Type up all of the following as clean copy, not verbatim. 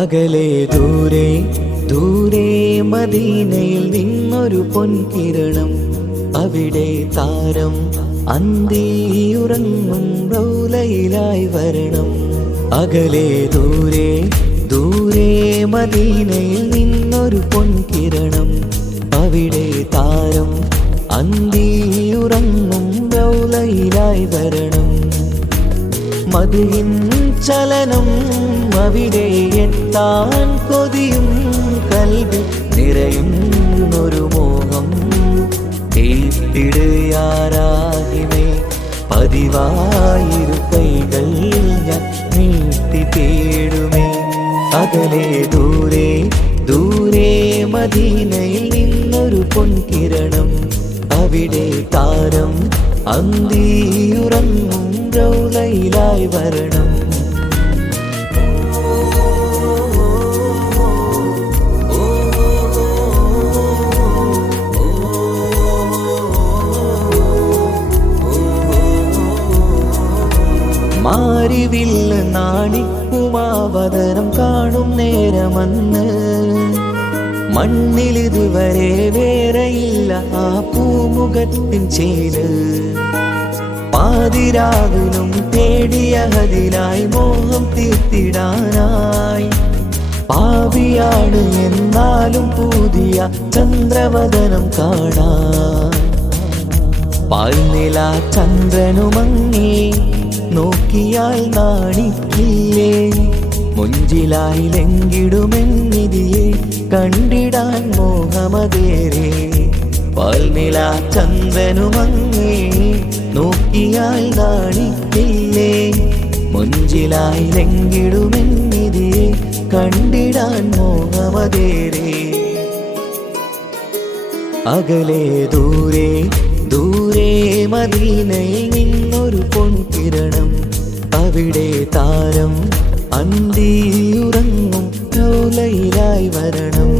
അകലെ ദൂരെ ദൂരെ മദീനയിൽ നിന്നൊരു പൊൻകിരണം, അവിടെ താരം അന്തിയുറങ്ങും റൗലയിലായി വരണം. അകലെ ദൂരെ ദൂരെ മദീനയിൽ നിന്നൊരു പൊൻകിരണം, അവിടെ താരം അന്തിയുറങ്ങും റൗലയിലായി വരണം. മദിഹിൻ ചലനം അവിടെ എത്താൻ കൊതിയും കൽബിൽ നിറയുന്നൊരു മോഹം. തീപ്പിടുയാരാഹിമേ പതിവായിരു കൈകൾ ഞാൻ നീട്ടി തേടുമേ. അകലെ ദൂരെ ദൂരെ മദീനയിൽ നിന്നൊരു പൊൻകിരണം, അവിടെ താരം അന്തിയുറങ്ങും റൗലയിലായി വരണം. മാരിവില്ല് നാണിക്കുമാവതരം കാണും നേരമന്ന്, മണ്ണിലിതുവരെ വേറെയില്ല ആ പൂമുഖത്തിൻ ചേല്. പാതിരാവിലും തേടിയ ഹദിനായി മോഹം തീർത്തിടാനായി, പാപിയാണ് എന്നാലും പുതിയ ചന്ദ്രവദനം കാണാൻ. പാൽനില ചന്ദ്രനുമങ്ങി നോക്കിയാൽ നാണിക്കില്ലേ, മുഞ്ചിലായി ലംഘിടുമെന്നിതിയെ കണ്ടിടാൻ മോഹമതേരെ. പാൽനില ചന്ദ്രനുമങ്ങി നോക്കിയാൽ നാണിക്കില്ലേ, മുഞ്ചിലായി ലംഘിടുമെന്നിതിയെ കണ്ടിടാൻ മോഹമതേരെ. അകലെ ദൂരെ ദൂരെ മദീനയിൽ നിന്നൊരു പൊൻകിരണം, അവിടെ താരം അന്തിയുറങ്ങും റൗലയിലായി വരണം.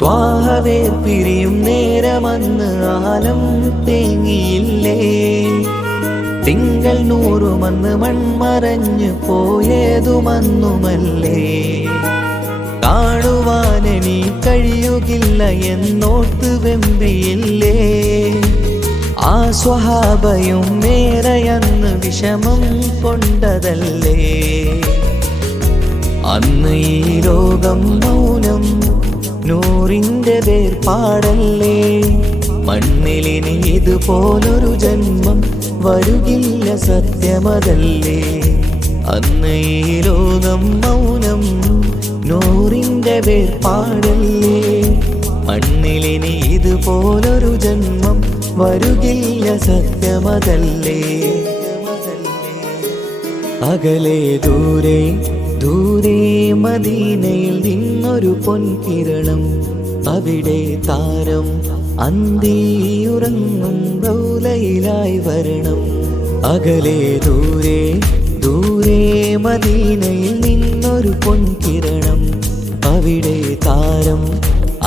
ത്വാഹവേ പിരിയും നേരമന്ന് ആലം തേങ്ങിയില്ലേ, തിങ്കൾ നൂറുമന്ന് മൺമറഞ്ഞു പോയതുമന്നുമല്ലേ. കാണുവാനെനി കഴിയുകില്ല എന്നോർത്ത് വെമ്പിയില്ലേ, ആ സ്വഹാബയും മേറയന്ന് വിഷമം കൊണ്ടതല്ലേ. അന്ന് ഈ ലോകം മൗനം, നൂറിൻ്റെ വേർപാടല്ലേ. മണ്ണിലിനി ഇതുപോലൊരു ജന്മം വരുകില്ല സത്യമതല്ലേ. അന്ന് ഈ ലോകം മൗനം, നൂറിൻ്റെ വേർപാടല്ലേ. മണ്ണിലിനി ഇതുപോലൊരു ജന്മം വരുകില്ല സത്യമതല്ലേ. അകലെ ദൂരെ ദൂരെ മദീനയിൽ നിന്നൊരു പൊൻകിരണം, അവിടെ താരം അന്തിയുറങ്ങും റൗലയിലായി വരണം. അകലെ ദൂരെ ദൂരെ മദീനയിൽ നിന്നൊരു പൊൻകിരണം, അവിടെ താരം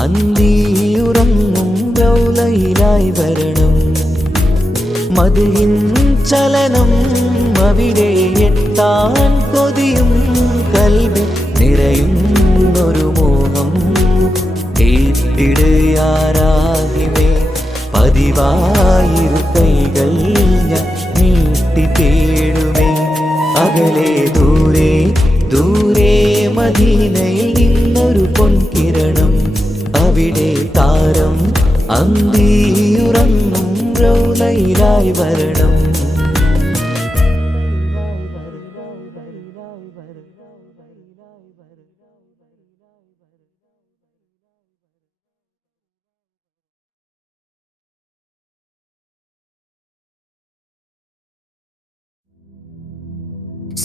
അന്തിയുറങ്ങും റൗലയിലായി വരണം. മദിഹിൻ ചലനം അവിടെ എത്താൻ കൊതിയും കൽബിൽ നിറയുന്നൊരു മോഹം. തീപ്പിടുയാരാഹിമേ പതിവായിരു കൈകൾ ഞാൻ നീട്ടി തേടുമേ. അകലെ ദൂരെ ദൂരെ മദീനയിൽ നിന്നൊരു പൊൻകിരണം, അവിടെ താരം അന്തിയുറങ്ങും റൗലയിലായി വരണം.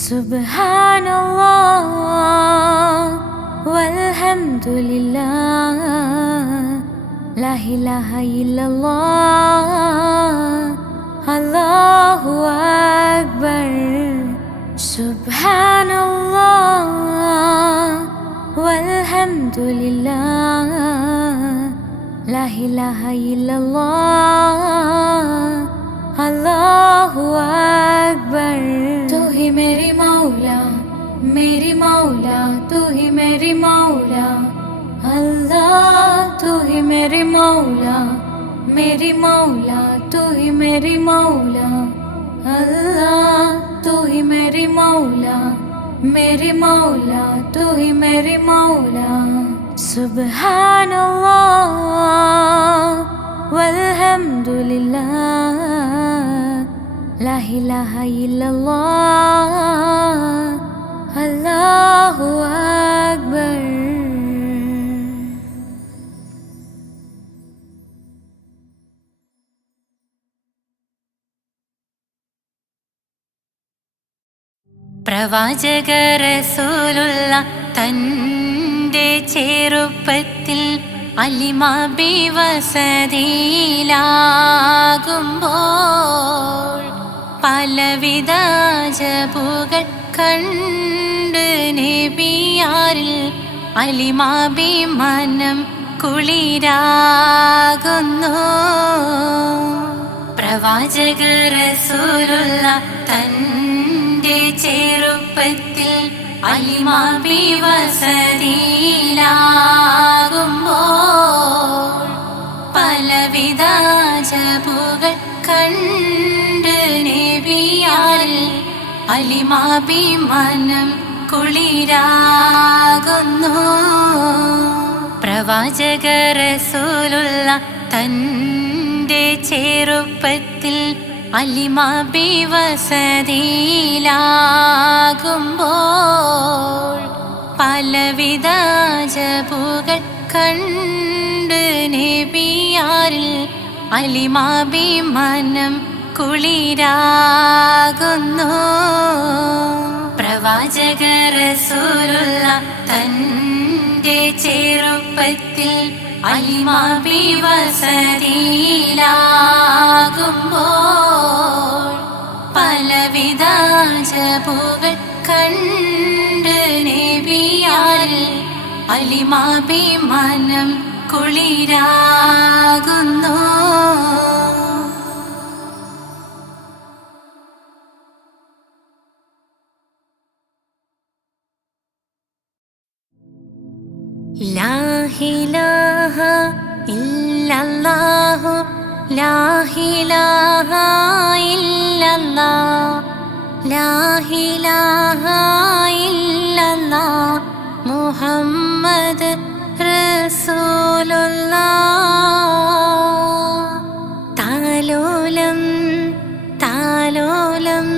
Subhanallah walhamdulillah, la ilaha illallah, Allahu Akbar. Subhanallah walhamdulillah, la ilaha illallah, Allahu Akbar. ही मेरी मौला, मेरी मौला, तू ही मेरी मौला। अल्लाह तू ही मेरी मौला, मेरी मौला, तू ही मेरी मौला। अल्लाह तू ही मेरी मौला, मेरी मौला, तू ही मेरी मौला। सुब्हानल्लाह वल्हम्दुलिल्लाह, ला इलाहा इल्लल्लाह, अल्लाहु अक्बर। പ്രവാചക റസൂലുള്ള തൻ്റെ ചെറുപ്പത്തിൽ അലിമാബി വസതിയിലാകുമ്പോൾ പലവിധ അജബുകൾ കണ്ട് നബിയാരിൽ അലിമാബി മനം കുളിരാകുന്നു. പ്രവാചക റസൂലുള്ള തൻ്റെ ചെറുപ്പത്തിൽ അലിമാബി വസതിയിലാകുമ്പോൾ പലവിധ അജബുകൾ കണ്ട് നബിയാരിൽ അലിമാബി മനം കുളിരാകുന്നു. പ്രവാചക റസൂലുള്ള തൻ്റെ ചെറുപ്പത്തിൽ അലിമാബി വസതിയിലാകുമ്പോൾ പലവിധ അജബുകൾ കണ്ട് നബിയാരിൽ അലിമാബി മനം കുളിരാകുന്നു. പ്രവാചക റസൂലുള്ള തൻ്റെ ചെറുപ്പത്തിൽ അലിമാബി വസതിയിലാകുമ്പോൾ പലവിധ അജബുകൾ കണ്ട് നബിയാരിൽ അലിമാബി മനം കുളിരാകുന്നു. ലാ ഇലാഹ ഇല്ലല്ലാഹു, ലാ ഇലാഹ ഇല്ലല്ലാഹ്, ലാ ഇലാഹ ഇല്ലല്ലാഹ്, മുഹമ്മദ് റസൂലുള്ളാഹ്. താലോലം താലോലം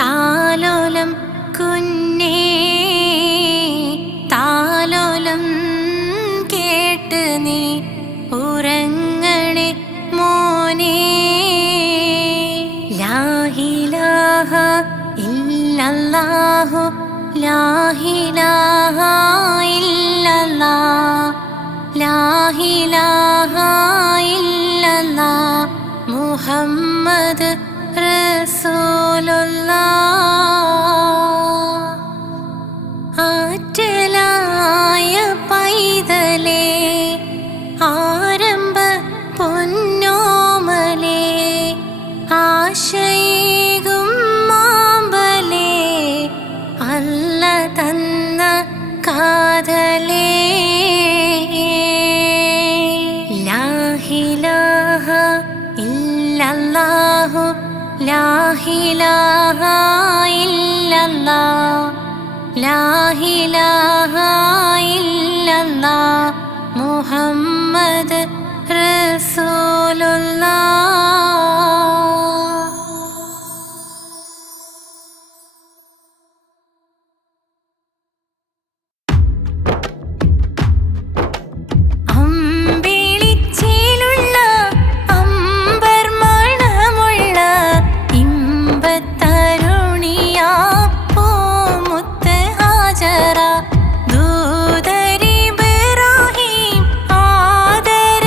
താലോലം കുഞ്ഞേ, താലോലം കേട്ട് നീ ഉറങ്ങണേ മോനെ. ലാ ഇലാഹ ഇല്ലല്ലാഹു, ലാ ഇലാഹ ഇല്ലല്ലാഹ്, ലാ ഇലാഹ ഇല്ലല്ലാഹ്, മുഹമ്മദ് റസൂലുള്ളാഹ്. ആറ്റലായ പൈതലേ, ആരംഭ പൊന്നോമലേ, ആശയേകും മാമ്പലേ, അല്ല തന്ന കാതലേ. ലാ ഇലാഹ ഇല്ലല്ലാഹു, ലാ ഇലാഹ ഇല്ലല്ലാഹ്, ലാ ഇലാഹ ഇല്ലല്ലാഹ്, മുഹമ്മദ് റസൂലുള്ളാഹ്. അമ്പിളിച്ചേലുള്ള അമ്പർ മണമുള്ള ഇമ്പത്തരുണിയാ പൂമുത്ത് ഹാജറ, ദൂതരിബ്രാഹിം ആദര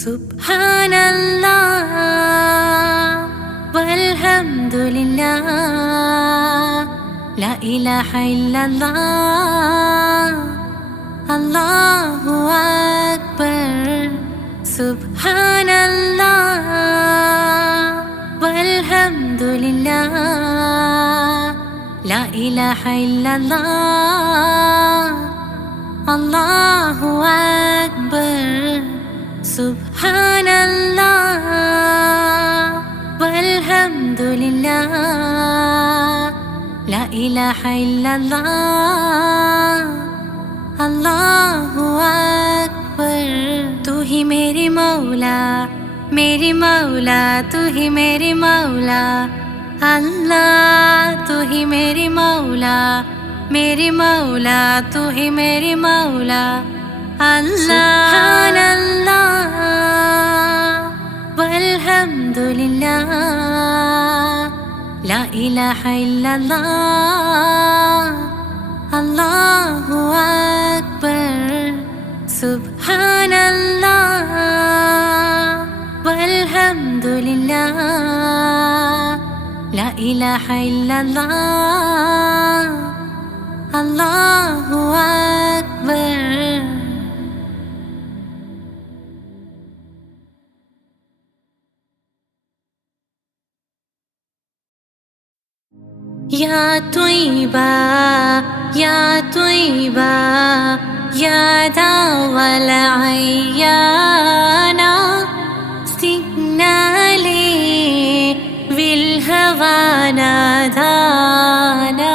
സുബ്ഹാനല്ലാഹ് വൽഹംദുലില്ലാഹ് ലാ ഇലാഹ ഇല്ലല്ലാഹ് അല്ലാഹു അക്ബർ. സുബ്ഹാനല്ലാഹ് വൽഹംദുലില്ലാഹ് ലാ ഇലാഹ ഇല്ലല്ലാഹ് അല്ലാഹു അക്ബർ. സുബ്ഹാനല്ലാഹ് വൽഹംദുലില്ലാഹ് ലാ ഇലാഹ ഇല്ലല്ലാഹ് അല്ലാഹു അക്ബർ. तू ही मेरी मौला तू ही मेरी मौला अल्लाह. तू ही मेरी मौला तू ही मेरी मौला अल्लाह. सुब्हानल्लाह वल्हम्दुलिल्लाह ला इलाहा इल्लल्लाह अल्लाहु अक्बर. सुब्हानल्लाह वल्हम्दुलिल्लाह ला इलाहा इल्लल्लाह अल्लाहु अक्बर. या त्वय्बा या त्वय्बा या दावल अय्याना सिग्नाले विल्हवाना दाना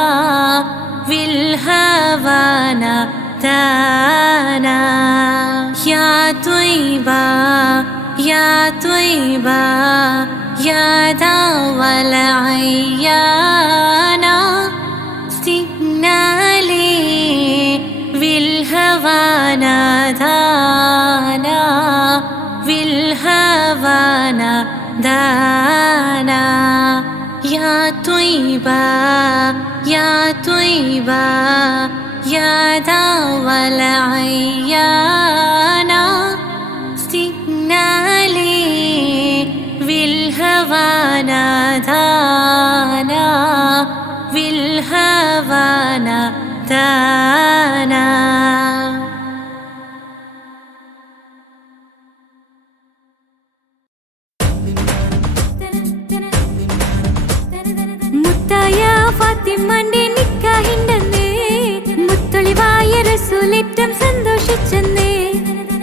विल्हवाना दाना. या त्वय्बा या त्वय्बा या दावल अय्याना सिग्नाले विल्हवाना दाना विल्हवाना दाना. या त्वय्बा या त्वय्बा या दावल अय्याना सिग्नाले विल्हवाना दाना विल्हवाना दाना. മുത്തായ ഫാത്തിമന്റെ നിക്കാഹിണ്ടെന്നേ മുത്തൊളിവായ റസൂലേറ്റം സന്തോഷിച്ചെന്നേ.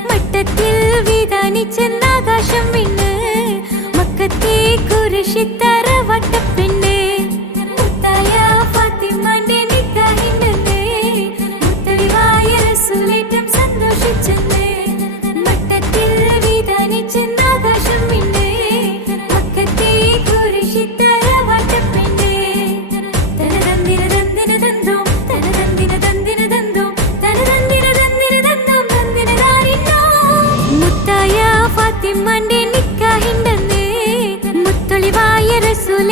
മട്ടത്തിൽ വിധാനിച്ചെന്നാകാശം വിണ്ണ് മക്കത്തെ കുരിശിത്തറ വട്ടപ്പെണ്ണ്. മുത്തായ ഫാത്തിമന്റെ നിക്കാഹിണ്ടെന്നേ മുത്തൊളിവായ റസൂലേറ്റം സന്തോഷിച്ചെന്നേ. മട്ടത്തിൽ വിധാനിച്ചെന്നാകാശം വിണ്ണ് മക്കത്തെ കുരിശിത്തറ വട്ടപ്പെണ്ണ്. തനതന്തിന തന്തിന തന്തോം തനതന്തിന തന്തിന തന്തോം തനതന്തിന തന്തിന തന്തോം തന്തിന താരിന്നോ. മുത്തായ ഫാത്തിമന്റെ നിക്കാഹിണ്ടെന്നേ മുത്തൊളിവായ റസൂൽ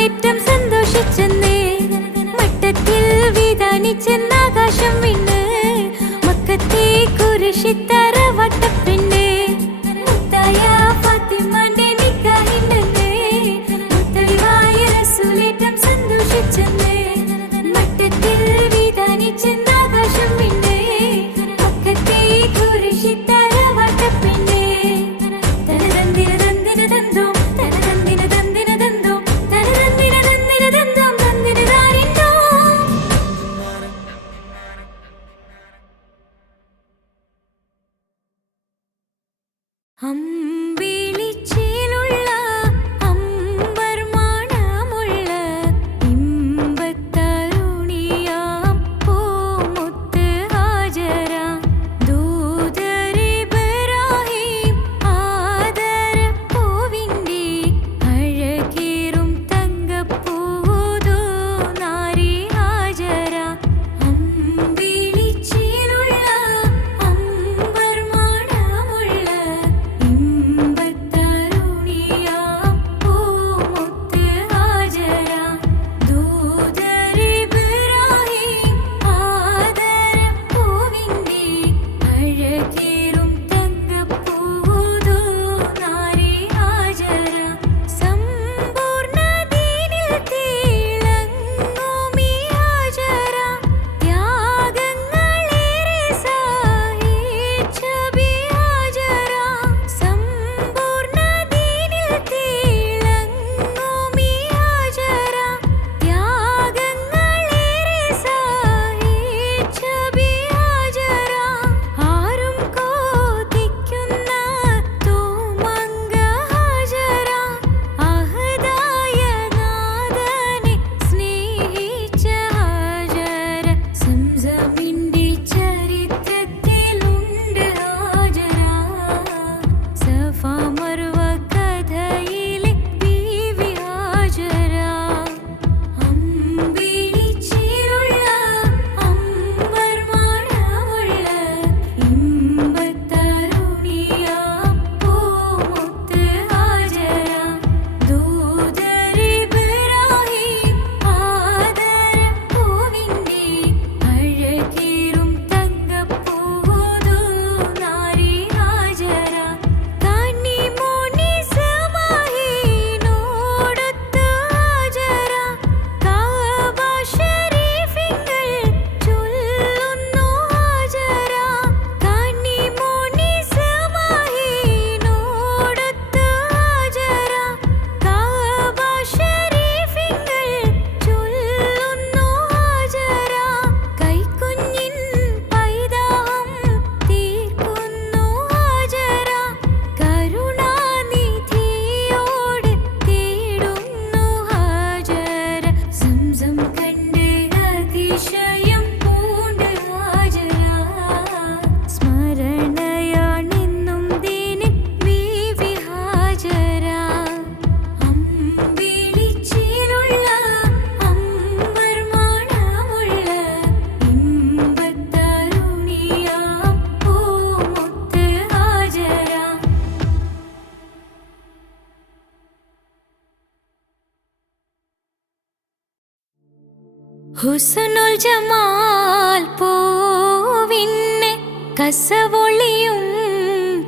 ഹുസ്നുൽ ജമാൽ പൂവിന് കസവൊളിയും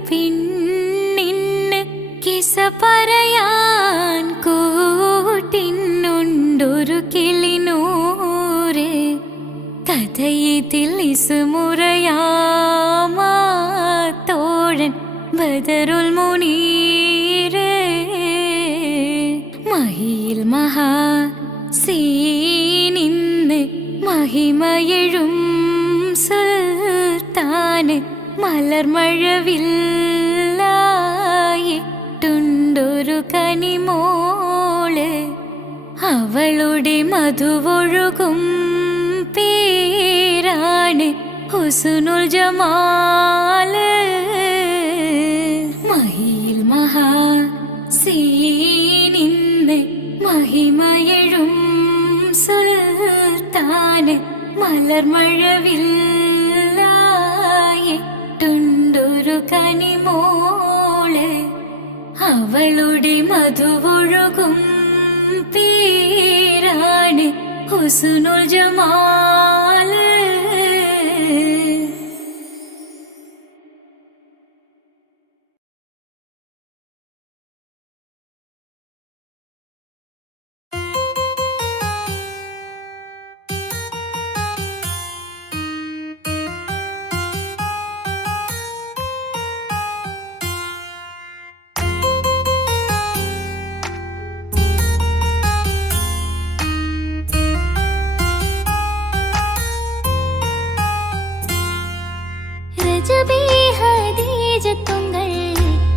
പിന്നിന് കിസ പറയാൻ കൂട്ടിനുണ്ടൊരു കിളിനൂറ് കഥയിതിൽ ഇസുമുറയാമാത്തോഴൻ ബദറുൽ മുനീറ് മഹിയിൽ മഹാ സീനിന്ന് മഹിമയെഴും സുൽത്താന് മലർമഴവില്ലായിട്ടുണ്ടൊരു കനിമോള് അവളുടെ മധുവൊഴുകും പേരാണ് ഹുസ്നുൽ ജമാല് മഹിയിൽ മഹാ സീനിന്ന് മഹിമയെഴും സുൽത്താന് മലർമഴവില്ലായിട്ടുണ്ടൊരു കനിമോള് അവളുടെ മധുവൊഴുകും പേരാണ് ഹുസ്നുൽ ജമാല് രജബി ഹദീജത്തുങ്ങൾ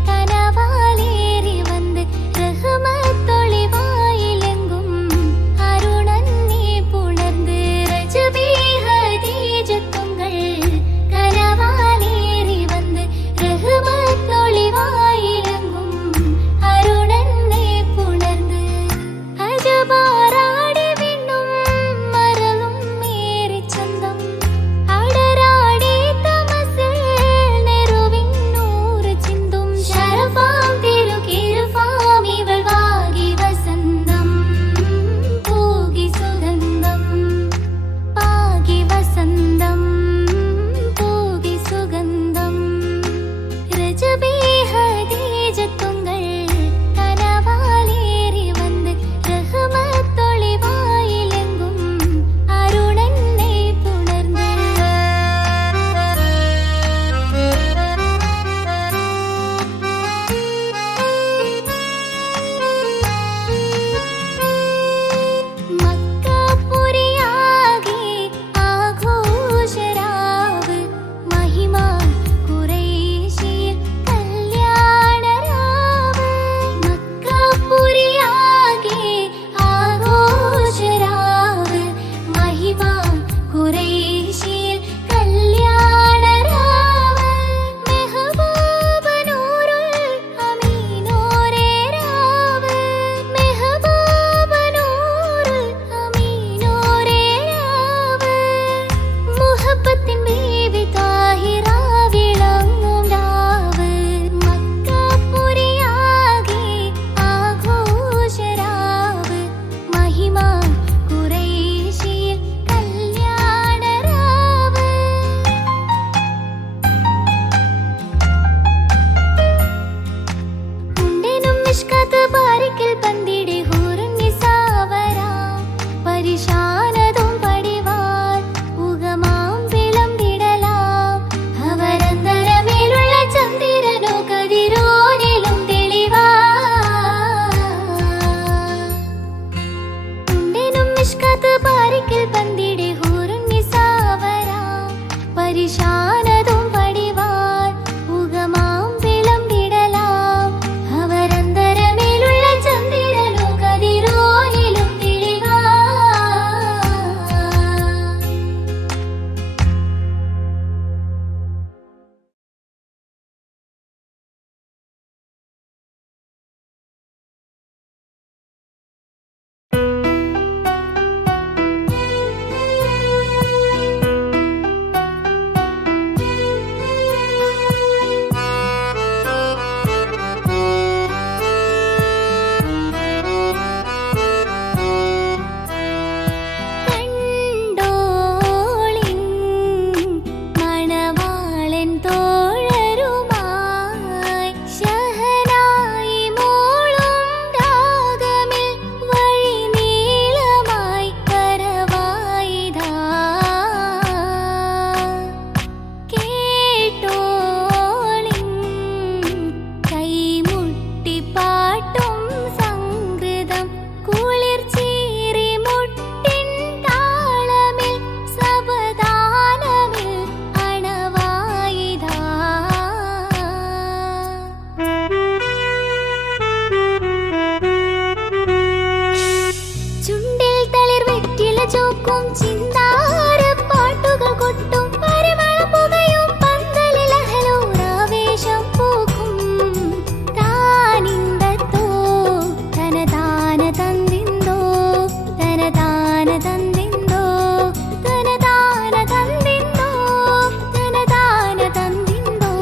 കനവാലേറി വന്ന് റഹ്മത്തൊളിവായിലെങ്കും അരുണന്നെ പുണർന്ന് രജബി ഹദീജത്തുങ്ങൾ കനവാലേറി വന്ന് റഹ്മത്തൊളിവായിലെങ്കും അരുണന്നെ പുണർന്ന് അജബാറാടി വിണ്ണും മരളും മേറി ചന്തം അടരാടി ചോക്കും ചിന്താര പാട്ടുകൾ കൊട്ടും പരിമള പുകയും പന്തലിൽ അഹലോരാവേശം പൂക്കും താനിന്തത്തോ തനതാന തന്തിന്തോ തനതാന തന്തിന്തോ തനതാന തന്തിന്തോ തനതാന തന്തിന്തോ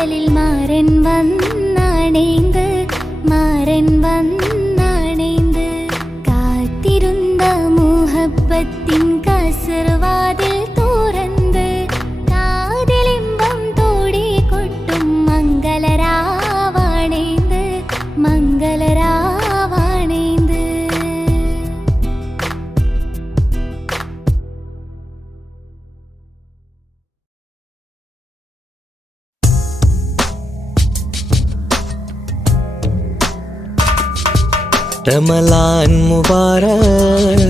வாசலில் மாறன் வந்தாணைந்து மாறன் வந்தாணைந்து காத்திருந்த முஹப்பத்தின் கசர்வாதில் തുറந்து കാതിലിമ്പം തോടി കൊട്ടും മംഗളരാവാണേന്ത് മംഗളരാവാണേന്ത് റമളാൻ മുബാരക്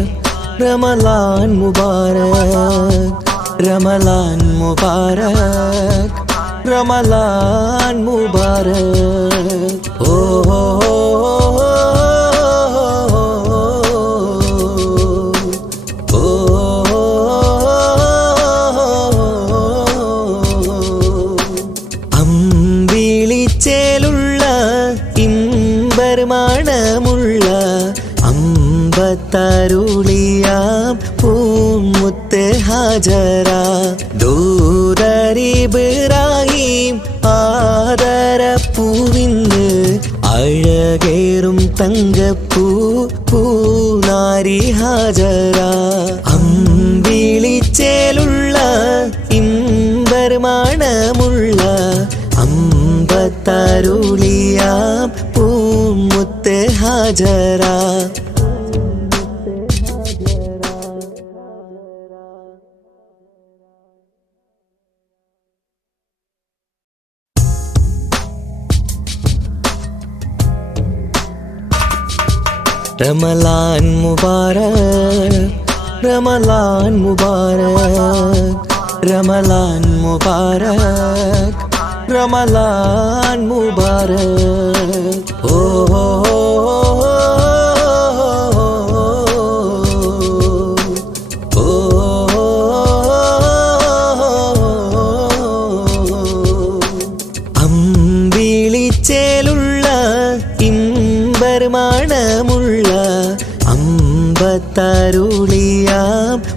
റമളാൻ മുബാരക് റമളാൻ മുബാരക് റമളാൻ മുബാരക് ഓ അമ്പിളിച്ചേലുള്ള ഇമ്പർമണമുള്ള അമ്പത്തരുളിയാം പൂമുത്ത് ഹാജറ ദൂതരിബ്രാഹിം ആദരപ്പൂവിന്ന് അഴകേറും തങ്കപ്പൂ പൂനാരി ഹാജറ അമ്പിളിച്ചേലുള്ള ഇമ്പർമണമുള്ള അമ്പത്തരുളിയാം പൂമുത്ത് ഹാജറ റമളാൻ മുബാരക് റമളാൻ മുബാരക് റമളാൻ മുബാരക് റമളാൻ മുബാരക് ഓ അമ്പിളിച്ചേലുള്ള ഇമ്പർമണമുള്ള അമ്പത്തരുളിയാം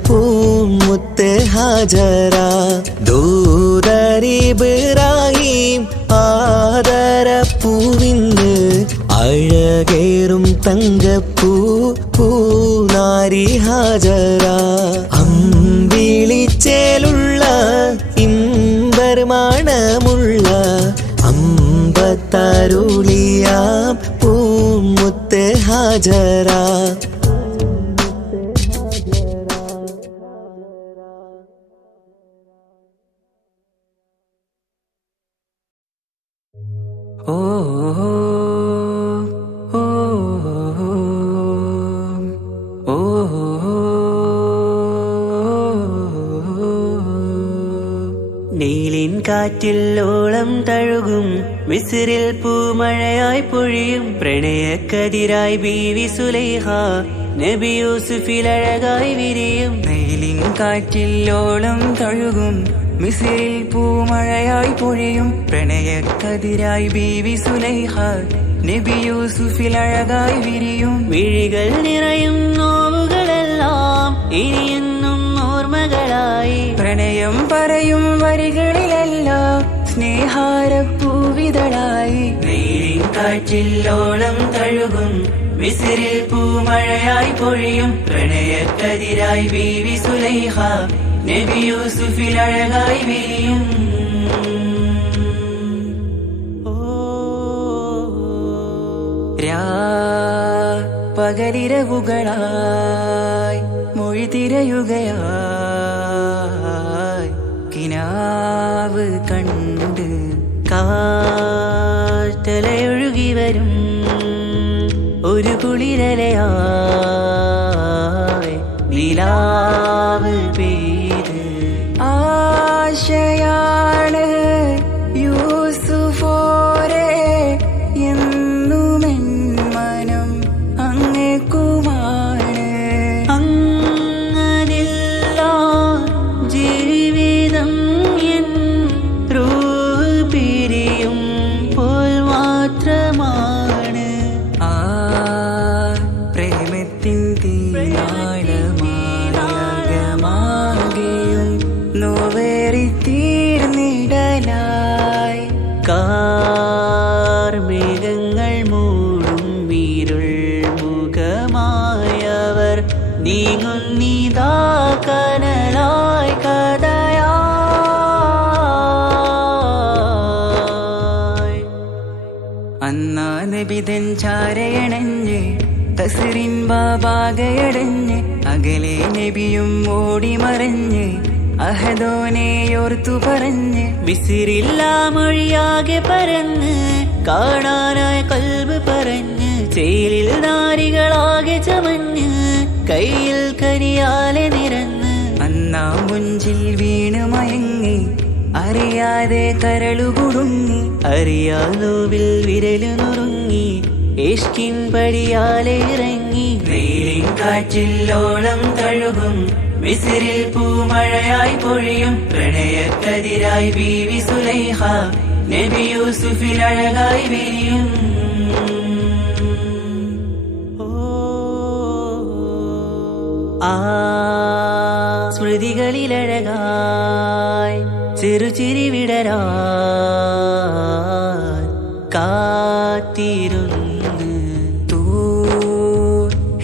പൂമുത്ത് ഹാജറ ദൂതരിബ്രാഹിം ആദരപ്പൂവിന്ന് അഴകേറും തങ്കപ്പൂ പൂനാരി ഹാജറ അമ്പിളിച്ചേലുള്ള ഇമ്പർമണമുള്ള അമ്പത്തരുളിയാം പൂമുത്ത് ഹാജറ ഓ ഓ ഓ നീലിൻ കാറ്റിൽ ഓളം തഴുകും മിസ്രിൽ പൂമഴയായി പൊഴിയും പ്രണയക്കതിരായി ബീവി സുലൈഹ നബി യൂസുഫിൽ അഴകായി വിരിയും നീലിൻ കാറ്റിൽ ഓളം തഴുകും മിസ്രിൽ പൂമഴയായി പൊഴിയും പ്രണയക്കതിരായി ബീവി സുലൈഹ നബി യൂസുഫിൽ അഴകായി വിരിയും വിഴികൾ നിറയും നോവുകളെല്ലാം ഇനിയെന്നും ഓർമ്മകളായി പ്രണയം പറയും വരികളിലെല്ലാം സ്നേഹാരപ്പൂവിതളായി നീലിൻ കാറ്റിൽ ഓളം തഴുകും മിസ്രിൽ പൂമഴയായി പൊഴിയും പ്രണയക്കതിരായി ബീവി സുലൈഹ നബി യൂസുഫിൽ അഴകായി വിരിയും പകലിരവുകളായി മൊഴി തിരയുകയായി കിനാവ് കണ്ട് കാറ്റലയൊഴുകി വരും ഒരു കുളിരലയായി നിലാവ് പെയ്ത് ആശയാണ് യൂസുഫോരെ എന്നുമെൻ മനം അങ്ങേക്കുമാണ് അങ്ങനില്ല ജീവിതം എൻ റൂഹ് പിരിയും പോൽ മാത്രമാണ് ആ പ്രേമത്തിൻ തീരാളമായ കാർമേഘങ്ങൾ മൂടും വീരുൾ മുഖമായവർ നീങ്ങുന്നിതാ കനലായി കഥയായി. അന്നാ നബിതൻ ചാരയണഞ്ഞ് തസ്റിൻ ബാബാകയടഞ്ഞ് അകലെ നബിയും ഓടിമറഞ്ഞ് അഹദോനെയോർത്തു പറഞ്ഞ് മിസിറില്ലാ മൊഴിയാകെ പരന്ന് കാണാനായ കൽബ് പറഞ്ഞ് ചേലിൽ നാരികളാകെ ചമഞ്ഞ് കയ്യിൽ കരിയാലെ നിരന്ന് അന്നാ മുഞ്ചിൽ വീണ് മയങ്ങി അറിയാതെ കരളുകുടുങ്ങി അറിയാലോവിൽ വിരലു നുറുങ്ങി ഇഷ്കിൻ പടിയാലെ ഇറങ്ങി വെയിലിൻ കാറ്റില്ലോളം തഴുകും മിസിറിൽ പൂമഴയായി പൊഴിയും പ്രണയക്കതിരായി ബീവി സുലൈഹ നബി യൂസുഫിൽ അഴകായി വിരിയും. ആ സ്മൃതികളിലഴകായി ചെറുചിരി വിടരാൻ കാത്തിരുന്ന്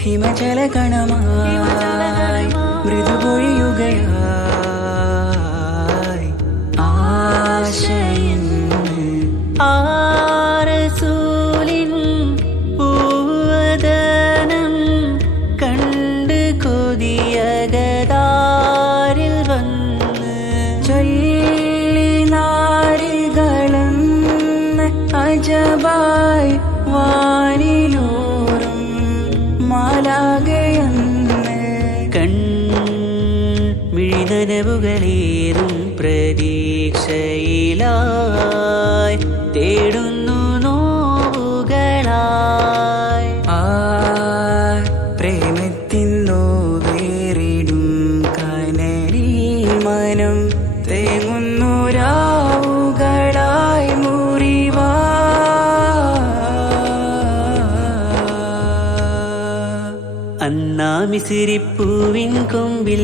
ഹിമജല കണമായി മൃദുപൊഴിയുകയായി ആശയിൻ ആരസൂലിൻ പൂവദനം കണ്ട് കൊതിയകതാരിൽ വന്ന് ചൊല്ലി നാരികളെന്ന് അജബായി വാനിലൂറും മാലാകയെന്ന് കൺമിഴിനനവുകളേറും പ്രതീക്ഷയിലായി തേടുന്നു നോവുകളായി. ആ പ്രേമത്തിൻ നോവേറിടും കനലിൽ മനം തേങ്ങുന്നു രാവുകളായി മുറിവാ. അന്നാ മിസിരിപ്പൂവിൻ കൊമ്പിൽ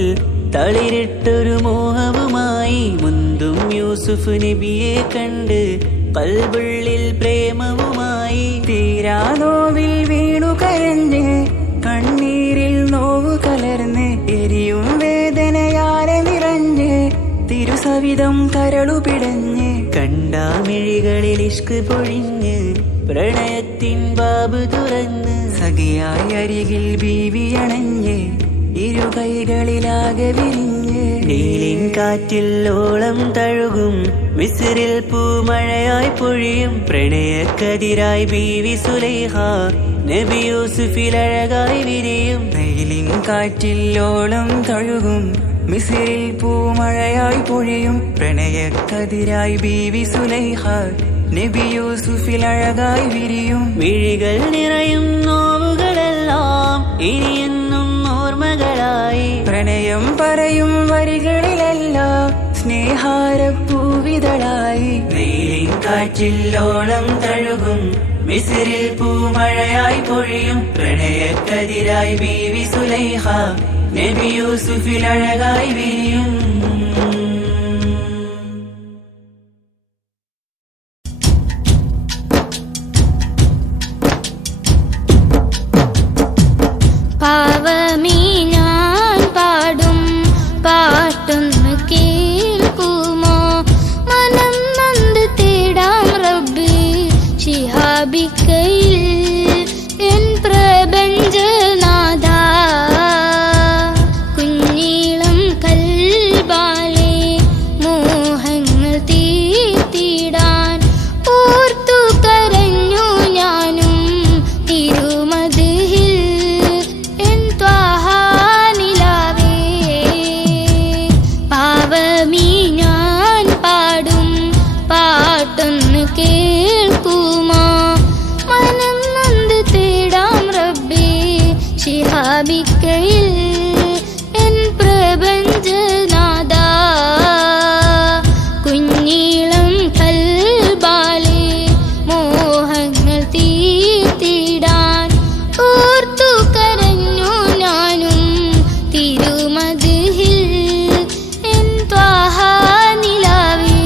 തളിരിട്ടൊരു മോഹവുമായി മുന്തും യൂസുഫ് നബിയെ കണ്ട് കൽബുള്ളിൽ പ്രേമവുമായി തീരാനോവിൽ വീണു കരഞ്ഞ് കണ്ണീരിൽ നോവു കലർന്ന് എരിയും വേദനയാലെ നിറഞ്ഞ് തിരുസവിധം കരളു പിടഞ്ഞ് കണ്ടാമിഴികളിൽ ഇഷ്ക് പൊഴിഞ്ഞ് പ്രണയത്തിൻ ബാബ് തുറന്ന് സഖിയായി അരികിൽ ബീവിയണഞ്ഞ് ഇരു കൈകളിലാകെ വിരിഞ്ഞ് നീലിൻ കാറ്റില്ലോളം തഴുകും മിസിറിൽ പൂമഴയായി പൊഴിയും പ്രണയക്കതിരായി ബീവി സുലൈഹ നബി യൂസുഫിൽ അഴകായി വിരിയും. നീലിൻ കാറ്റില്ലോളം തഴുകും മിസിറിൽ പൂമഴയായി പൊഴിയും പ്രണയക്കതിരായി ബീവി സുലൈഹ നബി യൂസുഫിൽ അഴകായി വിരിയും. മിഴികൾ നിറയും നോവുകളെല്ലാം ഇനിയെന്നും ഓർമ്മകളായി പ്രണയം പറയും വരികളിലെല്ലാം സ്നേഹാരപ്പൂവിതളായി. നീലിൻ കാറ്റില്ലോളം തഴുകും മിസിറിൽ പൂമഴയായി പൊഴിയും പ്രണയക്കതിരായി ബീവി സുലൈഹ നബി യൂസുഫിൽ അഴകായി വിരിയും. പാവമീ ഞാൻ പാടും പാട്ടൊന്ന് കേൾക്കുമോ മനം നൊന്ത് തേടാം റബ്ബ് ശിഹാബിക്കയിൽ എൻ പ്രപഞ്ചനാഥ കുഞ്ഞീളം കൽബാലെ മോഹങ്ങൾ തീർത്തിടാൻ ഓർത്തു കരഞ്ഞു ഞാനും തിരുമദിഹിൽ എൻ ത്വാഹാനിലാവേ. പാവമീ ഞാൻ പാടും പാട്ടൊന്ന് കേൾക്കുമോ മനം നൊന്ത് തേടാം റബ്ബേ ശിഹാബിക്കയിൽ എൻ പ്രപഞ്ചനാഥ കുഞ്ഞീളം കൽബാലെ മോഹങ്ങൾ തീർത്തിടാൻ ഓർത്തു കരഞ്ഞു ഞാനും തിരുമദിഹിൽ എൻ ത്വാഹാനിലാവേ.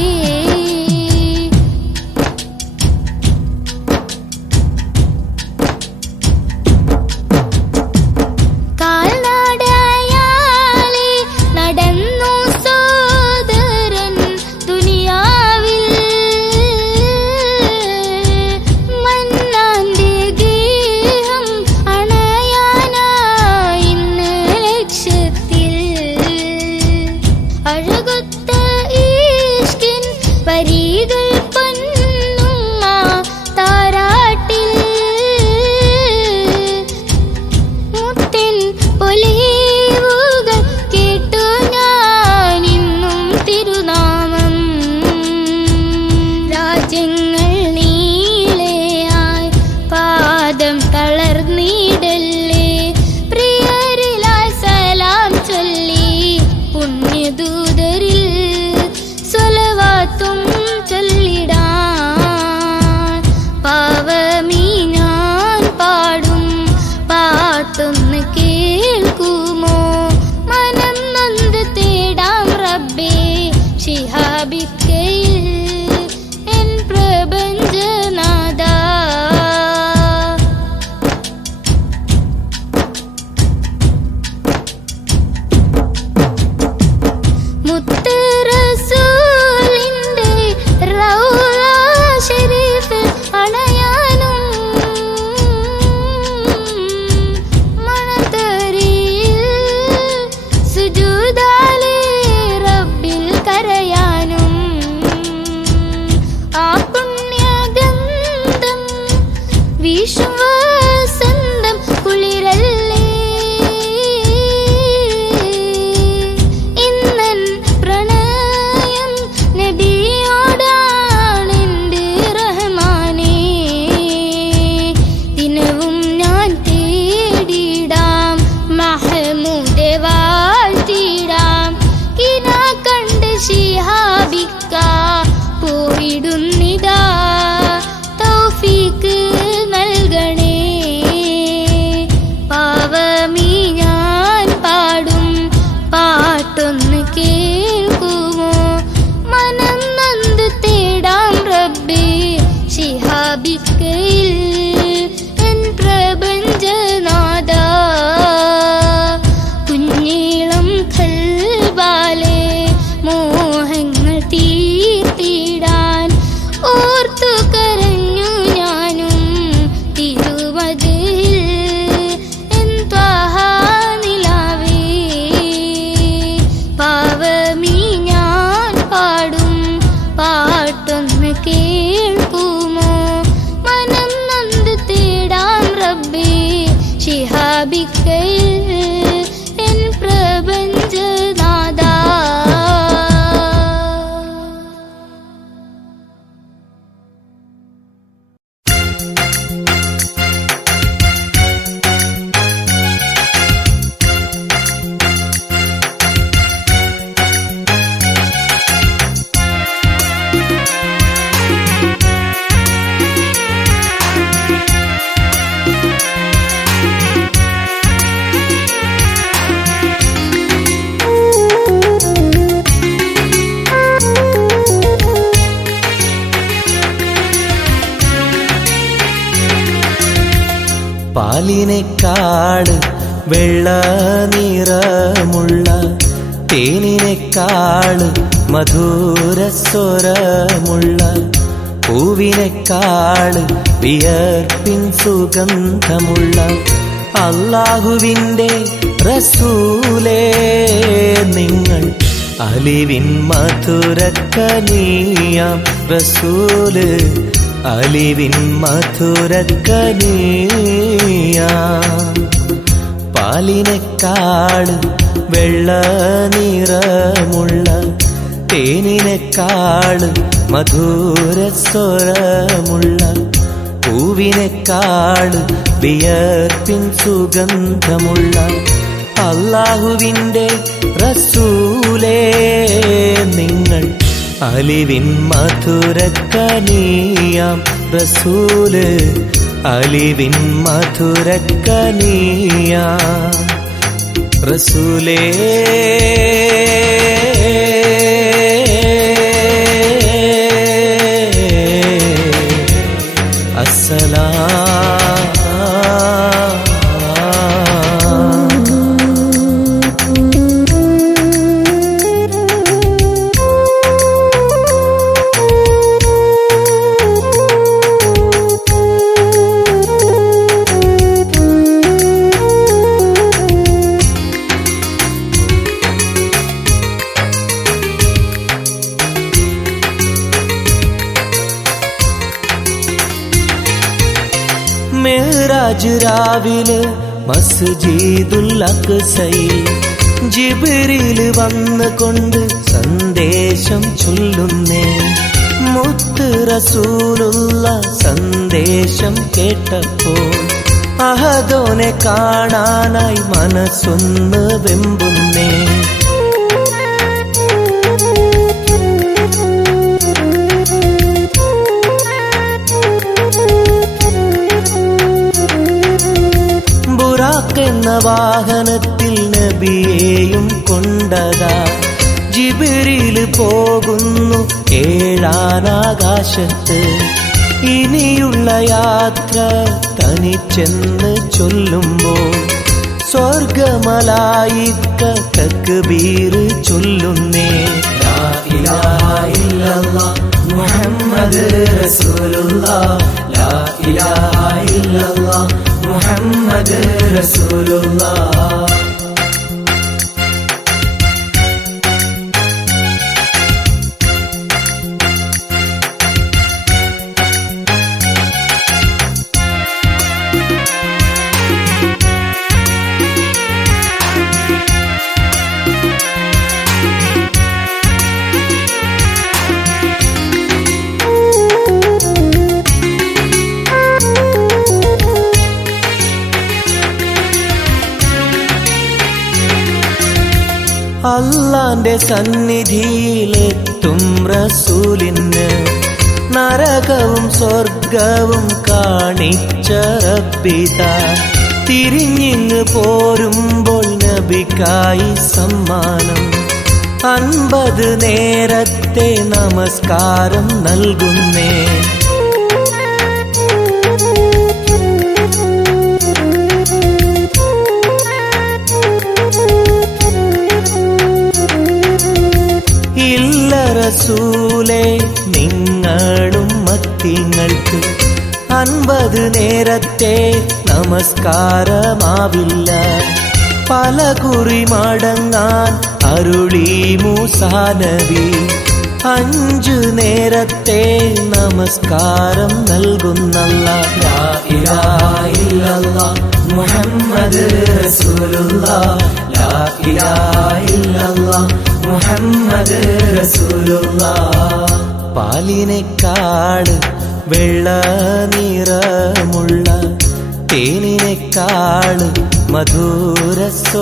പാലിനേക്കാള് വെള്ള നിറമുള്ള തേനിനേക്കാള് മധുരസ്വരമുള്ള പൂവിനേക്കാള് വിയർപ്പിൻ സുഗന്ധമുള്ള അല്ലാഹുവിൻ്റെ റസൂലേ നിങ്ങൾ അലിവിൻ മധുരക്കനിയാം റസൂല് അലിവിൻ മധുരക്കനിയാം പാലിനേക്കാള് വെള്ള നിറമുള്ള തേനിനേക്കാള് മധുരസ്വരമുള്ള പൂവിനേക്കാള് വിയർപ്പിൻ സുഗന്ധമുള്ള അല്ലാഹുവിൻ്റെ റസൂലേ നിങ്ങൾ അലിവിൻ മധുരക്കനിയാം റസൂല് അലിവിൻ മധുരക്കനിയാം റസൂലേ മെഹ്റാജ് രാവിലെ മസ്ജിദുൽ അഖ്സയിൽ ജിബ്രീൽ വന്നുകൊണ്ട് സന്ദേശം ചൊല്ലുന്നേ മുത്ത് റസൂലുള്ള സന്ദേശം കേട്ടപ്പോൾ അഹദോനെ കാണാനായി മനസ്സൊന്ന് വെമ്പുന്നേ എന്ന വാഹനത്തിൽ നബിയെയും കൊണ്ടതാ ജിബ്രീൽ പോകുന്നു ഏഴാനാകാശത്ത് ഇനിയുള്ള യാത്ര തനിച്ചെന്ന് ചൊല്ലുമ്പോൾ സ്വർഗമലായിക്ക തക്ബീർ ചൊല്ലുന്നേ ലാ ഇലാഹ ഇല്ലല്ലാഹ് മുഹമ്മദ് റസൂലുള്ളാഹ് ലാ ഇലാഹ ഇല്ലല്ലാഹ് മുഹമ്മദ് റസൂലുള്ളാഹ് അല്ലാന്റെ സന്നിധിയിലെത്തും റസൂലിന് നരകവും സ്വർഗവും കാണിച്ച റബ്ബിതാ തിരിഞ്ഞിങ്ങ് പോരുമ്പോൾ നബിക്കായി സമ്മാനം 50 നേരത്തെ നമസ്കാരം നൽകുന്നേ റസൂലേ നിങ്ങളും മത്തിങ്ങൾക്ക് 50 നേരത്തെ നമസ്കാരമാവില്ല പല കുറി മടങ്ങാൻ അരുളി മൂസാ നബി 5 നേരത്തെ നമസ്കാരം നൽകുന്നല്ലാഹ് ലാ ഇലാഹ ഇല്ലല്ലാഹ് മുഹമ്മദ് റസൂലുള്ളാഹ് ലാ ഇലാഹ ഇല്ലല്ലാഹ് മുഹമ്മദ് റസൂലുള്ളാഹ് പാലിനേക്കാള് വെള്ള നിറമുള്ള തേനിനേക്കാള് മധുരസ്വരമുള്ള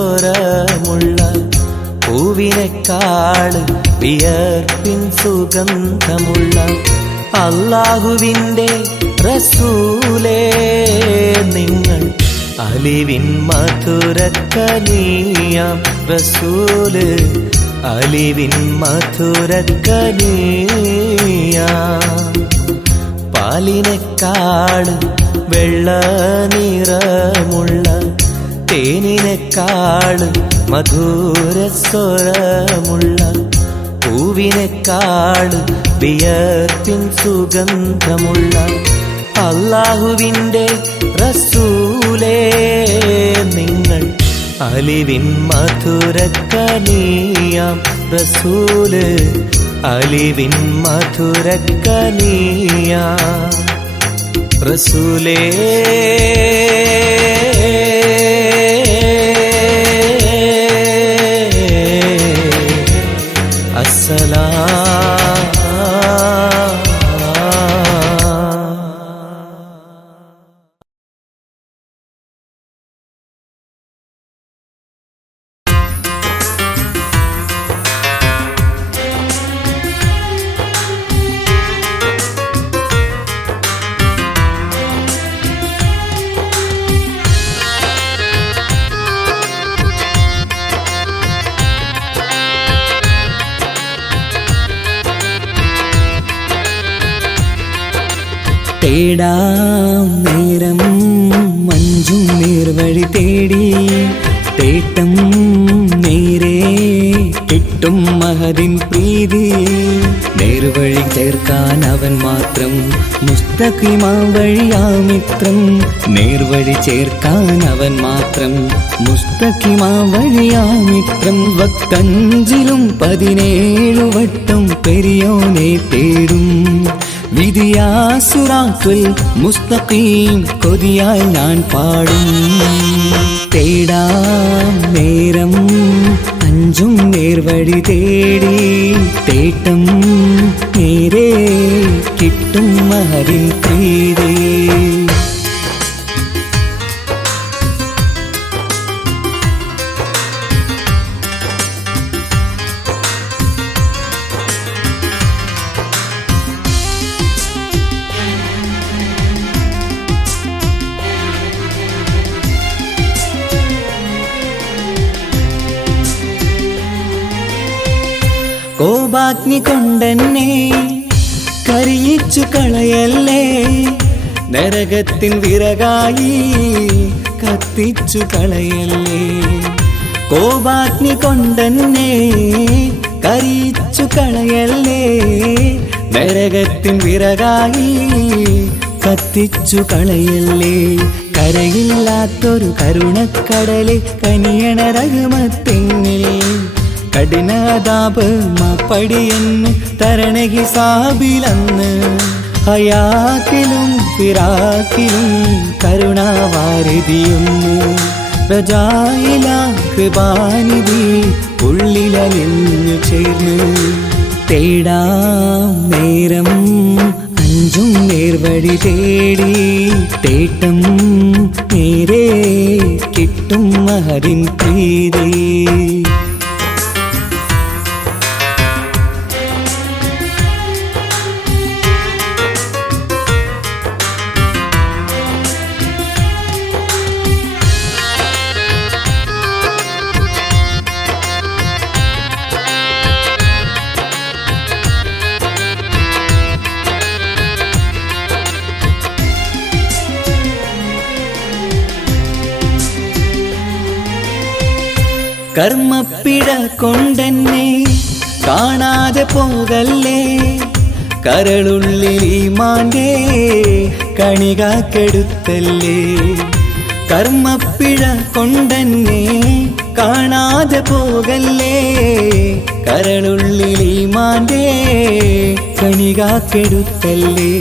പൂവിനേക്കാള് വിയർപ്പിൻ സുഗന്ധമുള്ള അല്ലാഹുവിൻ്റെ റസൂലേ നിങ്ങൾ അലിവിൻ മധുരക്കനിയാം റസൂല് അലിവിൻ മധുരക്കനിയാം പാലിനെക്കാള് വെള്ള നിറമുള്ള തേനിനെക്കാള് മധുരസ്വരമുള്ള പൂവിനെക്കാള് വിയർപ്പിൻ സുഗന്ധമുള്ള അല്ലാഹുവിൻ്റെ റസൂലേ നിങ്ങൾ അലിവിൻ മധുരക്കനിയാം റസൂല് അലിവിൻ മധുരക്കനിയാം റസൂലേ തേടാം നേരം മഞ്ചും നേർവഴി തേടി തേട്ടം നേരെ കിട്ടും മഹദിൻ പ്രീതി നേർവഴി ചേർക്കാൻ അവൻ മാത്രം മുസ്തഖിമാ വഴിയാ മിത്രം നേർവഴി ചേർക്കാൻ അവൻ മാത്രം മുസ്തഖിമാ വഴിയാ മിത്രം വക്തഞ്ചിലും 17 വട്ടം പെരിയോനെ തേടും വിധിയാ സിറാത്തുൽ മുസ്തഖീം കൊതിയാൽ ഞാൻ പാടും തേടാം നേരം അഞ്ചും നേർവഴി തേടി തേട്ടം നേരെ കിട്ടും മഹദിൻ പ്രീതി കോപാഗ്നി കൊണ്ടെന്നെ കരിയിച്ചു കളയല്ലേ നരകത്തിൻ വിറകായി കത്തിച്ചു കളയല്ലേ കോപാഗ്നി കൊണ്ടെന്നെ കരിയിച്ചു കളയല്ലേ നരകത്തിൻ വിറകായി കത്തിച്ചു കളയല്ലേ കരയില്ലാത്തൊരു കരുണക്കടലെ കനിയണ റഹ്മത്തിന്നിൽ കഠിനതാപ് മാപ്പടിയെന്ന് തരണ ഹിസാബിലന്ന് ഹയാത്തിലും ഫിറാക്കിലും കരുണാവാരിതിയൊന്ന് പ്രജായില കൃപാനിധി ഉള്ളിലലിഞ്ഞു ചേർന്ന് തേടാം നേരം അഞ്ചും നേർവഴി തേടി തേട്ടം നേരെ കിട്ടും മഹദിൻ പ്രീതി കർമ്മപ്പിഴ കൊണ്ടെന്നെ കാണാതെ പോകല്ലേ കരളുള്ളിൽ ഈമാന്റെ കണികാക്കെടുത്തല്ലേ കർമ്മപ്പിഴ കൊണ്ടെന്നെ കാണാതെ പോകല്ലേ കരളുള്ളിൽ ഈമാന്റെ കണികാക്കെടുത്തല്ലേ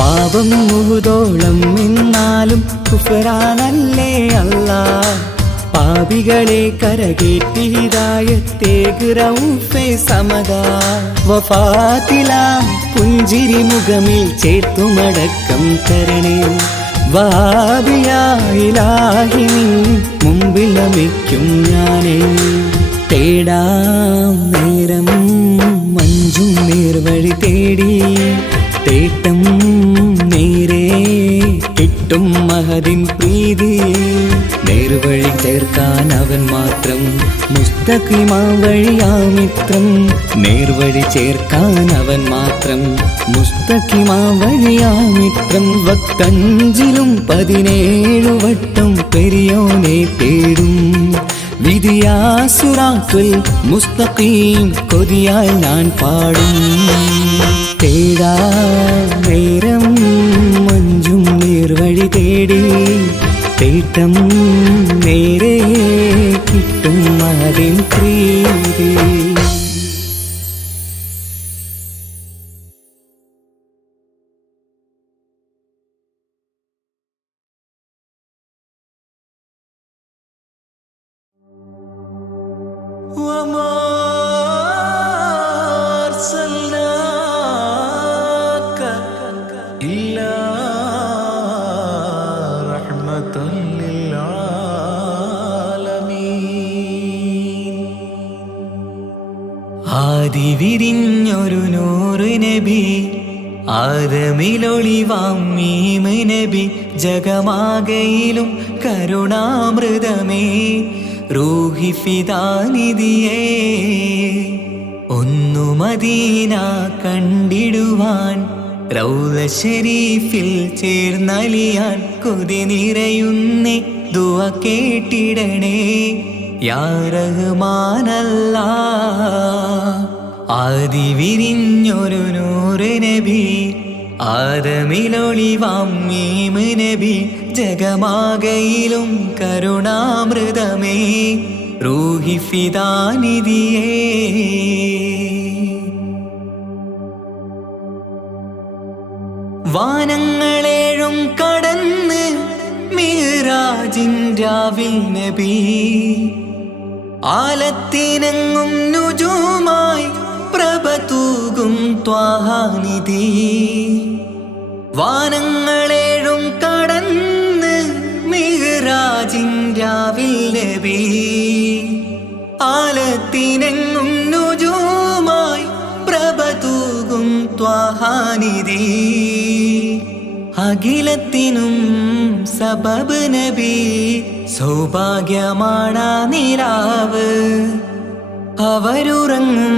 പാപം മുഹുദോളം എന്നാലും കുഫ്റാനല്ലേ അല്ലാഹ് പാപികളെ കരകേറ്റി ഹിദായത്തേക്ക് റഊഫേ സമദാ വഫാത്തിലാം പുഞ്ചിരി മുഖമിൽ ചേർത്തുമടക്കം തരണേ വഹാബിയായിലാഹി നിൻ മുമ്പിൽ നമിക്കും ഞാനേ തേടാം നേരം മഞ്ചും നേർവഴി തേടി തേട്ടം നേരെ കിട്ടും മഹദിൻ പ്രീതി നേർവഴി ചേർക്കാൻ അവൻ അവൻ മാത്രം. മുസ്തഖിമാ വഴിയാ മിത്രം, നേർവഴി ചേർക്കാൻ അവൻ മാത്രം. മുസ്തഖിമാ വഴിയാ മിത്രം, വക്തഞ്ചിലും 17 വട്ടം പെരിയോനെ തേടും. വിധിയാ സിറാത്തുൽ മുസ്തഖീം കൊതിയാൽ ഞാൻ പാടും. തേടാ നേരം മഞ്ചും നേർവഴി തേടി, തേട്ടം നേരെ കിട്ടും അതിൻ പ്രീതി. وما أرسلناك إلا رحمة للعالمين. ആദി വിരിഞ്ഞൊരു നൂറ് നബി, ആദമിലൊളിവാം മീമ് നബി, ജഗമാകയിലും കരുണാമൃതമേ റൂഹി ഫിദാനിധിയേ. ഒന്നു മദീന കണ്ടിടുവാൻ, റൗള ശരീഫിൽ ചേർന്നലിയാൻ കൊതി നിറയുന്നേ ദുആ കേട്ടിടണേ യാ റഹ്മാനല്ലാഹ്. ആദി വിരിഞ്ഞൊരു നൂറ് നബി, ആദമിലൊളിവാം മീമ് നബി, ജഗമാകയിലും കരുണാമൃതമേ റൂഹി ഫിദാനിധിയേ. വാനങ്ങളേഴും കടന്ന് മിഹ്റാജിൻ രാവിൽ നബി, ആലത്തിനെങ്ങും നുജൂമായി പ്രഭ തൂകും ത്വാഹാനിധി. വാനങ്ങളേഴും കടന്ന് മിഹ്റാജിൻ രാവിൽ നബി, ആലത്തിനെങ്ങും നുജൂമായി പ്രഭ തൂകും ത്വാഹാനിധി. അഖിലത്തിനും സബബ് നബി, സൗഭാഗ്യമാണാ നിലാവ്. അവരുറങ്ങും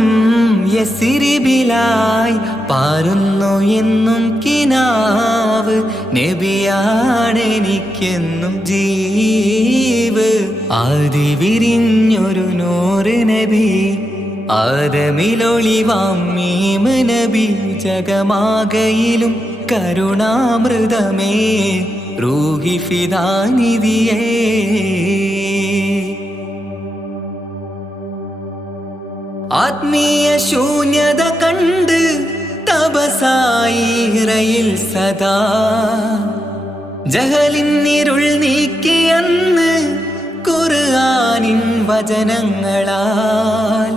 യസിരിബിലായി പാരുന്നു എന്നും കിനാവ്. നബിയാണെനിക്കെന്നും ജീവ്. ആദി വിരിഞ്ഞൊരു നൂറ് നബി, ആദമിലൊളിവാം മീമ് നബി, ജഗമാകയിലും കരുണാമൃതമേ റൂഹി ഫിദാനിധിയേ. ആത്മീയ ശൂന്യത കണ്ട് തപസായി ഇറയിൽ സദാ, ജഹലിന്നിരുൾ നീക്കിയന്ന് ഖുർആനിൻ വചനങ്ങളാൽ.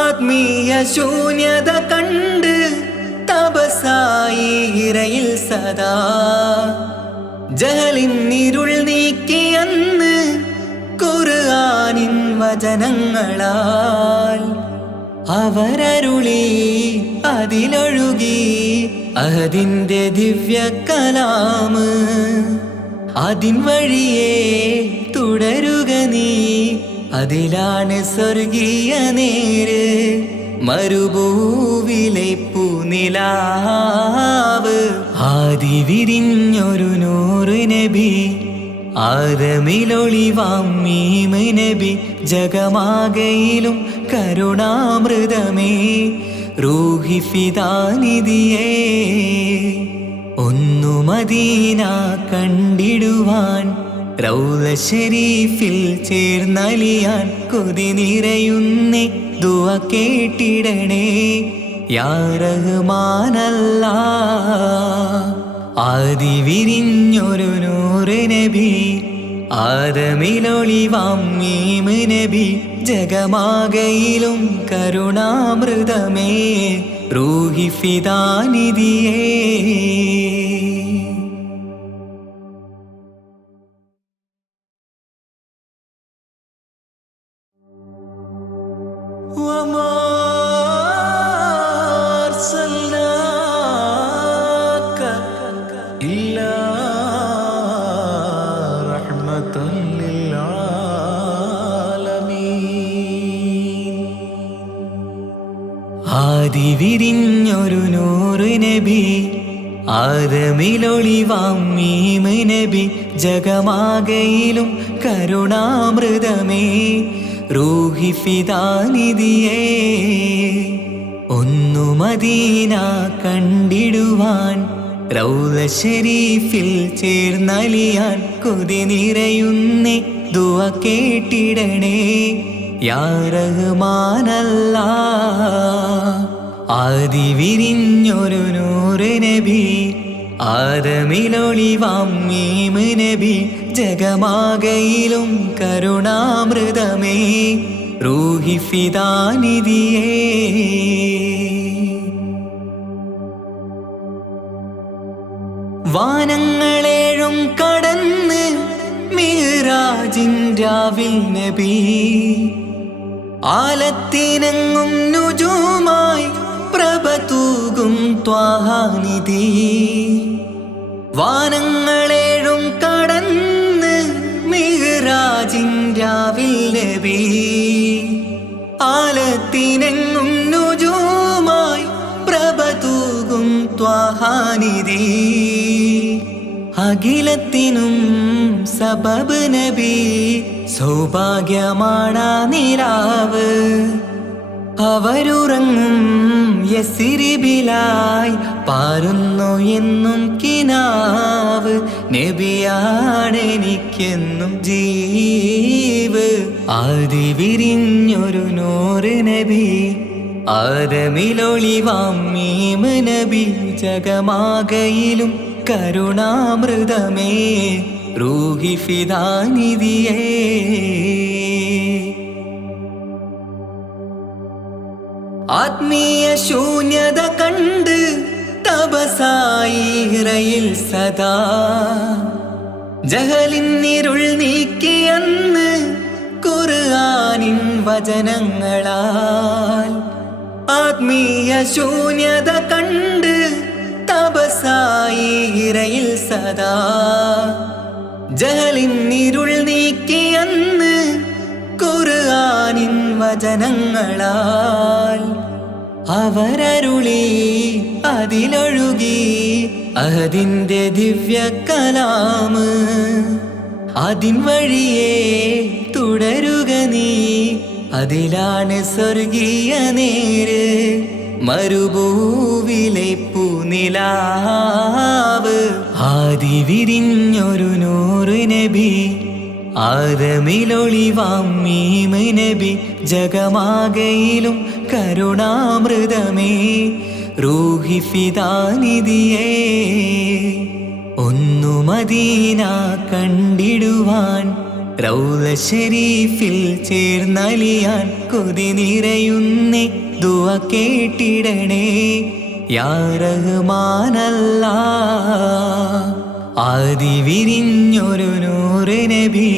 ആത്മീയ ശൂന്യത കണ്ട് തപസായി ഇറയിൽ സദാ, ജഹലിന്നിരുൾ നീക്കിയന്ന് ഖുർആനിൻ വചനങ്ങളാൽ. അവരരുളി അതിലൊഴുകി അതിൻ്റെ ദിവ്യ കലാമ്. അതിൻ വഴിയേ തുടരുക നീ, അതിലാണ് സ്വർഗീയ നേര്. മരുഭൂവിലെ പൂനിലാവ്. ആദി വിരിഞ്ഞൊരു നൂറ് നബി, ആദമിലൊളിവാം മീമ് നബി, ജഗമാകയിലും കരുണാമൃതമേ റൂഹി ഫിദാനിധിയേ. ഒന്നു മദീന കണ്ടിടുവാൻ, റൗള ശരീഫിൽ ചേർന്നലിയാൻ കൊതി നിറയുന്നേ ദുആ കേട്ടിടണേ യാ റഹ്മാനല്ലാഹ്. ആദി വിരിഞ്ഞൊരു നൂറ് നബി, ആദമിലൊളിവാം മീമ് നബി, ജഗമാകയിലും കരുണാമൃതമേ റൂഹി ഫിദാനിധിയേ. وما أرسلناك إلا رحمة للعالمين. വിരിഞ്ഞൊരു നൂറ് നബി ആദമിലൊളിവാം മീമ് നബി ജഗമാകയിലും കരുണാമൃതമേ റൂഹി ഫിദാനിധിയേ ഒന്നു മദീന കണ്ടിടുവാൻ റൗള ശരീഫിൽ ചേർന്നലിയാൻ കൊതി നിറയുന്നേ ദുആ കേട്ടിടണേ യാ റഹ്മാനല്ലാ ആദി വിരിഞ്ഞൊരു നൂറ് നബി ആദമിലൊളിവാം മീമ് നബി ജഗമാകയിലും കരുണാമൃതമേ റൂഹി ഫിദാനിധിയേ വാനങ്ങളേഴും കടന്ന് മിഹ്റാജിൻ രാവിൽ നബി ആലത്തിനെങ്ങും നുജൂമായി പ്രഭ തൂകും ത്വാഹാനിധി വാനങ്ങളേഴും കടന്ന് മിഹ്റാജിൻ രാവിൽ നബി ആലത്തിനെങ്ങും നുജൂമായി പ്രഭ തൂകും ത്വാഹാനിധി അഖിലത്തിനും സബബ് നബി സൗഭാഗ്യമാണാ നിലാവ് അവരുറങ്ങും യസിരിബിലായി പാരുന്നു എന്നും കിനാവ് നബിയാണെനിക്കെന്നും ജീവ് ആദി വിരിഞ്ഞൊരു നൂറ് നബി ആദമിലൊളിവാം മീമ് നബി ജഗമാകയിലും കരുണാമൃതമേ റൂഹി ഫിദാനിധിയേ ആത്മീയ ശൂന്യത കണ്ട് തപസായി ഇറയിൽ സദാ ജഹലിന്നിരുൾ നീക്കിയെന്ന് ഖുർആനിൻ വചനങ്ങളാൽ ആത്മീയ ശൂന്യത കണ്ട് തപസായി ഇറയിൽ സദാ ജഹലിന്നിരുൾ നീക്കിയെന്ന് ഖുർആനിൻ വചനങ്ങളാൽ അവരരുളി അതിലൊഴുകി അതിൻ്റെ ദിവ്യ കലാമ് അതിൻ വഴിയേ തുടരുക നീ അതിലാണ് സ്വർഗീയ നേര് മരുഭൂവിലെ പൂനിലാവ് ആദി വിരിഞ്ഞൊരു നൂറ് നബി ആദമിലൊളിവാം മീമ് നബി ജഗമാകയിലും കരുണാമൃതമേ റൂഹി ഫിദാനിധിയേ ഒന്നു മദീന കണ്ടിടുവാൻ റൗള ശരീഫിൽ ചേർന്നലിയാൻ കൊതി നിറയുന്നേ ദുആ കേട്ടിടണേ യാ റഹ്മാനല്ലാ ആദി വിരിഞ്ഞൊരു നൂറ് നബി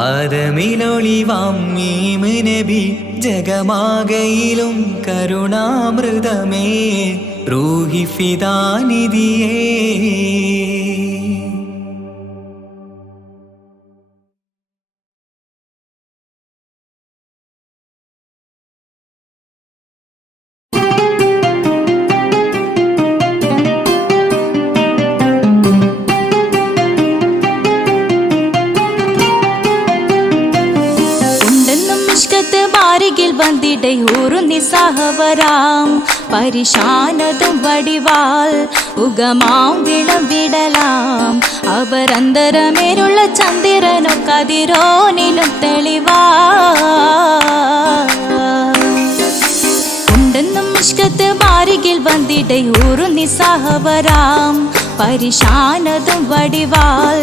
ആദമിലൊളിവാം മീമ് നബി ജഗമാകയിലും കരുണാമൃതമേ റൂഹി ഫിദാനിധിയേ നിസാഹവരാം പരിശാനതും വടിവാൽ ഉഗമാം വിളവിടലാം അവരന്തരമേലുള്ള ചന്ദ്രനോ കതിരോനിലും തെളിവാ ഉണ്ടെന്നും ഇഷ്കത്ത് മാരികിൽ വന്നിടയൂറു നിസാഹവരാം പരിശാനതും വടിവാൽ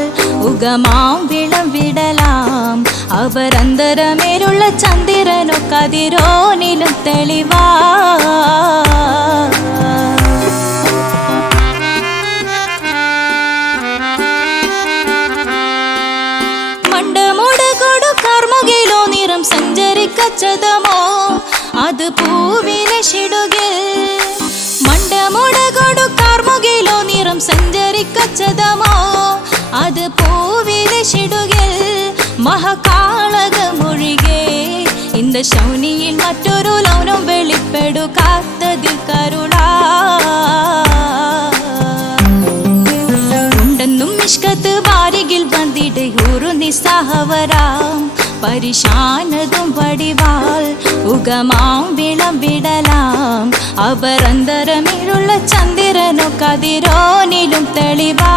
ഉഗമാം വിളവിടലാം അവരന്തരമേലുള്ള ചന്ദ്രനോ കതിരോനിലും തെളിവാ മണ്ടമുടകൊടു കർമുകിലോ നിറം സഞ്ചരിക്കച്ചതമോ അത് പൂവിലെ ഷിടുകിൽ മണ്ടമുടകൊടു കർമുകിലോ നിറം സഞ്ചരിക്കച്ചതമോ അത് പൂവിലെ ഷിടുകിൽ മഹകാളകമൊഴികെ இந்த ശൗനിയിൽ മറ്റൊരു ലൗനം വെളിപ്പെടു കാത്തതിൽ കരുണ ഉണ്ടെന്നും മിഷ്കത്ത് ബാരികിൽ വന്നിട്ട് ഒരു നിസ്സഹവരാം പരിശാനതും വടിവാൾ ഉഗമാം വിളംവിടലാം അവർ അന്തരമിഴുള്ള ചന്ദ്രനു കതിരോനിലും തെളിവാ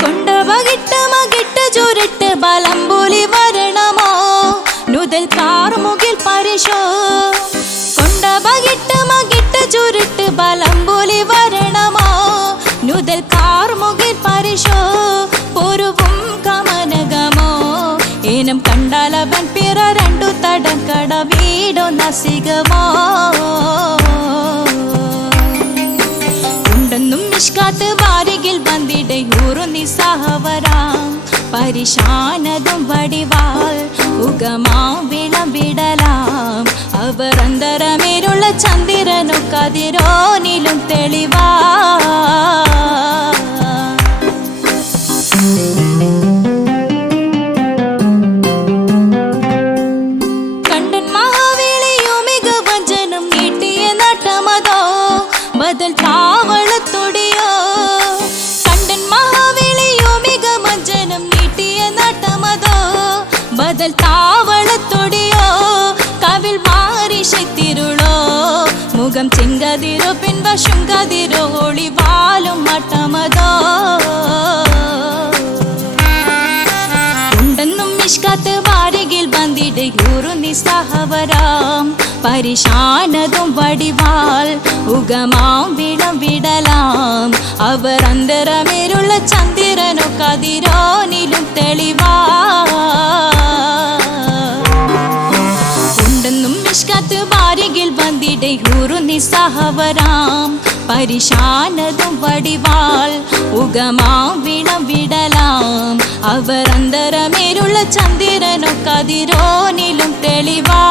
കൊണ്ടവകിട്ട് മകിട്ട് ചുരുട്ട് ബലംപുലി വരണമോ നുതൽ കാർമുകിൽ പരിശോ കൊണ്ടവകിട്ട് മകിട്ട് ചുരുട്ട് ബലംപുലി വരണമോ നുതൽ കാർമുകിൽ പരിശോ പൊരുവും കമനകമോ ഏനം കണ്ടാലവൻ പിറ രണ്ടു തടങ്കട വീടോ നസികമോ ഉണ്ടെന്നും മിഷ്കാത്ത് ബാരികിൽ വന്നിടെ ഊറു നിസ്സഹവരാം പരിശാനതും വടിവാൾ ഉഗമാം വിളംവിടലാം അവർ അന്തരമേലുള്ള ചന്ദ്രനു കതിരോനിലും തെളിവാ കണ്ടൻ മഹാവേളിയോ മികവഞ്ചനം നീട്ടിയ നട്ടമതോ ബദൽ താവളത്തൊടിയോ കണ്ടൻ മഹാവേളിയോ മികവഞ്ചനം നീട്ടിയ നട്ടമതോ ബദൽ താവളത്തൊടിയോ കവിൽ മാറി ശക്തിരുളോ മുഖം ചെങ്കതിരോ പിൻവശം കതിരോ ഒളിവാലും മട്ടമതോ ഉണ്ടെന്നും മിഷ്കാത്ത് വാരികിൽ വന്നിടെ ഊറു നിസ്സഹവരാം പരിശാനതും വടിവാൾ ഉഗമാം വിളംവിടലാം അവർ അന്തരമേലുള്ള ചന്ദ്രനു കതിരോനിലും തെളിവാ ഉണ്ടെന്നും മിഷ്കാത്ത് വാരികിൽ വന്നിടെ ഊറു നിസ്സഹവരാം പരിശാനതും വടിവാൾ ഉഗമാം വിളംവിടലാം അവർ അന്തരമേലുള്ള ചന്ദ്രനു കതിരോനിലും തെളിവാ